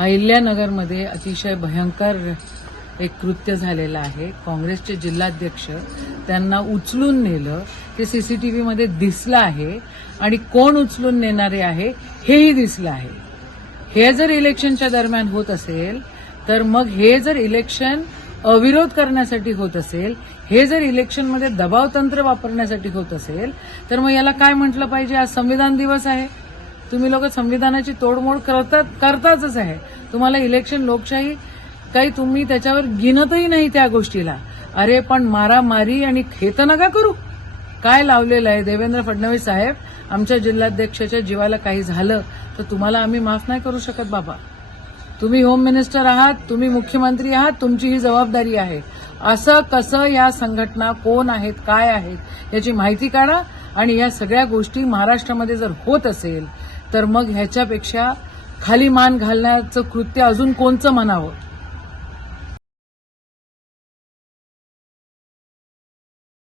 अहिल्यानगरमध्ये अतिशय भयंकर एक कृत्य झालेलं आहे. काँग्रेसचे जिल्हाध्यक्ष त्यांना उचलून नेलं. ते सीसीटीव्हीमध्ये दिसलं आहे. आणि कोण उचलून नेणारे आहे हेही दिसलं आहे. हे जर इलेक्शनच्या दरम्यान होत असेल तर मग हे जर इलेक्शन अविरोध करण्यासाठी होत असेल हे जर इलेक्शनमध्ये दबाव तंत्र वापरण्यासाठी होत असेल तर मग याला काय म्हटलं पाहिजे? आज संविधान दिवस आहे. तुम्ही लोक संविधानाची तोडमोड करतात करताच आहे. तुम्हाला इलेक्शन लोकशाही काही तुम्ही त्याच्यावर गिनतही नाही त्या गोष्टीला. अरे पण मारामारी आणि खेत नका करू. काय लावलेलं आहे? देवेंद्र फडणवीस साहेब आमच्या जिल्हाध्यक्षाच्या जीवाला काही झालं तर तुम्हाला आम्ही माफ नाही करू शकत बाबा. तुम्ही होम मिनिस्टर आहात तुम्ही मुख्यमंत्री आहात तुमची ही जबाबदारी आहे. असं कसं या संघटना कोण आहेत काय आहेत याची माहिती काढा आणि या सगळ्या गोष्टी महाराष्ट्रामध्ये जर होत असेल तर मग ह्याच्यापेक्षा खाली मान घालण्याचं कृत्य अजून कोणचं म्हणावं?